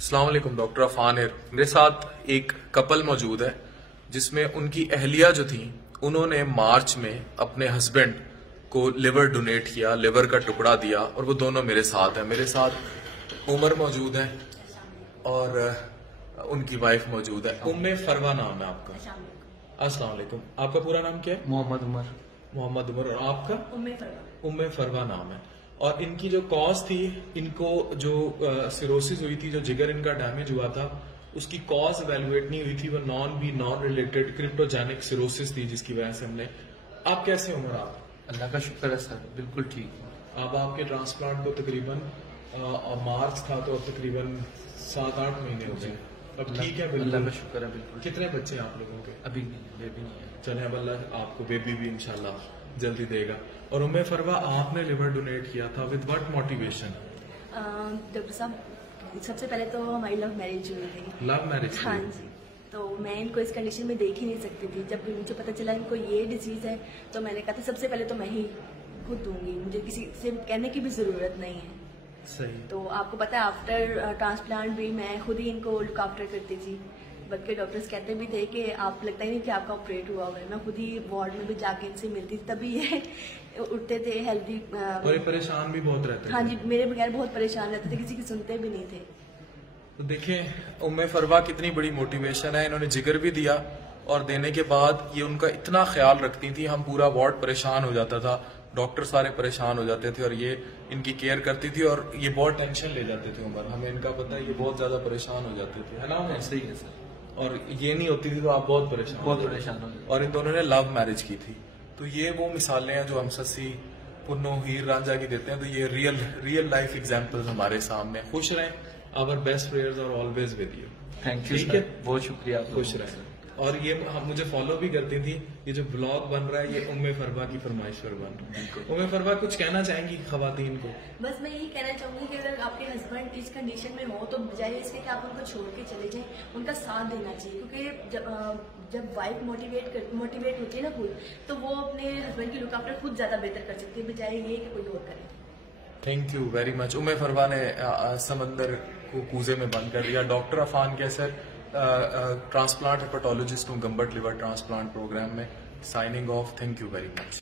अस्सलाम वालेकुम। डॉक्टर अफान है। मेरे साथ एक कपल मौजूद है जिसमें उनकी अहलिया जो थी उन्होंने मार्च में अपने हस्बैंड को लिवर डोनेट किया, लिवर का टुकड़ा दिया और वो दोनों मेरे साथ हैं। मेरे साथ उमर मौजूद है और उनकी वाइफ मौजूद है। उम्मे फरवा नाम है आपका। अस्सलाम वालेकुम। आपका पूरा नाम क्या है? मोहम्मद उमर। मोहम्मद उमर। और आपका? उम्मे फरवा नाम है। और इनकी जो कॉज थी, इनको जो सिरोसिस हुई थी, जो जिगर इनका डैमेज हुआ था, उसकी कॉज इवेलुएट नहीं हुई थी। वो नॉन रिलेटेड क्रिप्टोजेनिक सिरोसिस थी जिसकी वजह से हमने। आप कैसे उमर? आप? अल्लाह का शुक्र है सर, बिल्कुल ठीक है। अब आपके ट्रांसप्लांट को तकरीबन मार्च था तो अब तकरीबन 7-8 महीने हो गए। अब ठीक है? बिल्कुल अल्लाह का शुक्र है, बिल्कुल। कितने बच्चे हैं आप लोगों के? अभी नहीं, बेबी नहीं है। चले, अब अल्लाह आपको बेबी भी इंशाल्लाह जल्दी देगा। और उम्मे फरवा, आपने लिवर डोनेट किया था विद व्हाट मोटिवेशन? डॉक्टर साहब, सबसे पहले तो हमारी लव मैरिज हुई थी। Love marriage? हाँ जी। तो मैं इनको इस कंडीशन में देख ही नहीं सकती थी। जब मुझे पता चला इनको ये डिजीज है तो मैंने कहा था सबसे पहले तो मैं ही खुद दूंगी, मुझे किसी से कहने की भी जरूरत नहीं है। सही। तो आपको पता है आफ्टर ट्रांसप्लांट भी मैं खुद ही इनको लुक आफ्टर करती थी। बल्कि डॉक्टर्स कहते भी थे कि आप लगता ही नहीं कि आपका ऑपरेट हुआ हुआ है। मैं खुद ही वार्ड में भी जाके इनसे मिलती थी, तभी ये उठते थे हेल्दी। और ये परेशान भी बहुत रहते थे। हाँ जी, मेरे बगैर बहुत परेशान रहते थे, किसी की सुनते भी नहीं थे। तो देखें उम्मे फरवा कितनी बड़ी मोटिवेशन है। इन्होंने जिगर भी दिया और देने के बाद ये उनका इतना ख्याल रखती थी। हम पूरा वार्ड परेशान हो जाता था, डॉक्टर सारे परेशान हो जाते थे और ये इनकी केयर करती थी और ये बहुत टेंशन ले जाते थे उमर। हमें इनका पता है, ये बहुत ज्यादा परेशान हो जाते थे, है ना? ऐसे ही है सर। और ये नहीं होती थी तो आप बहुत परेशान हो। और इन दोनों ने लव मैरिज की थी। तो ये वो मिसालें हैं जो हम ससी पुन्नो हीर रांझा की देते हैं। तो ये रियल लाइफ एग्जांपल्स हमारे सामने। खुश रहें। Our best prayers are always with you. Thank you sir, बहुत शुक्रिया। खुश रहें। और ये मुझे फॉलो भी करती थी। ये जो ब्लॉग बन रहा है ये उम्मे फरवा की फरमाइश पर बन रहा है। उम्मे फरवा कुछ कहना चाहेंगी खवातीन को? बस मैं यही कहना चाहूंगी कि अगर आपके हस्बैंड इस कंडीशन में हो तो बजाय इसके कि आप उनको छोड़ के चले जाएं, उनका साथ देना चाहिए। क्योंकि जब वाइफ मोटिवेट होती है ना खुद, तो वो अपने हस्बैंड की लुक आफ्टर खुद ज्यादा बेहतर कर सकती है बजाय ये कि कोई और करे। Thank you very much. Umme Farwa ने समंदर को कूजे में बंद कर दिया। Doctor Afan Qaiser, transplant hepatologist हूँ गंबट लिवर ट्रांसप्लांट प्रोग्राम में। Signing off. Thank you very much.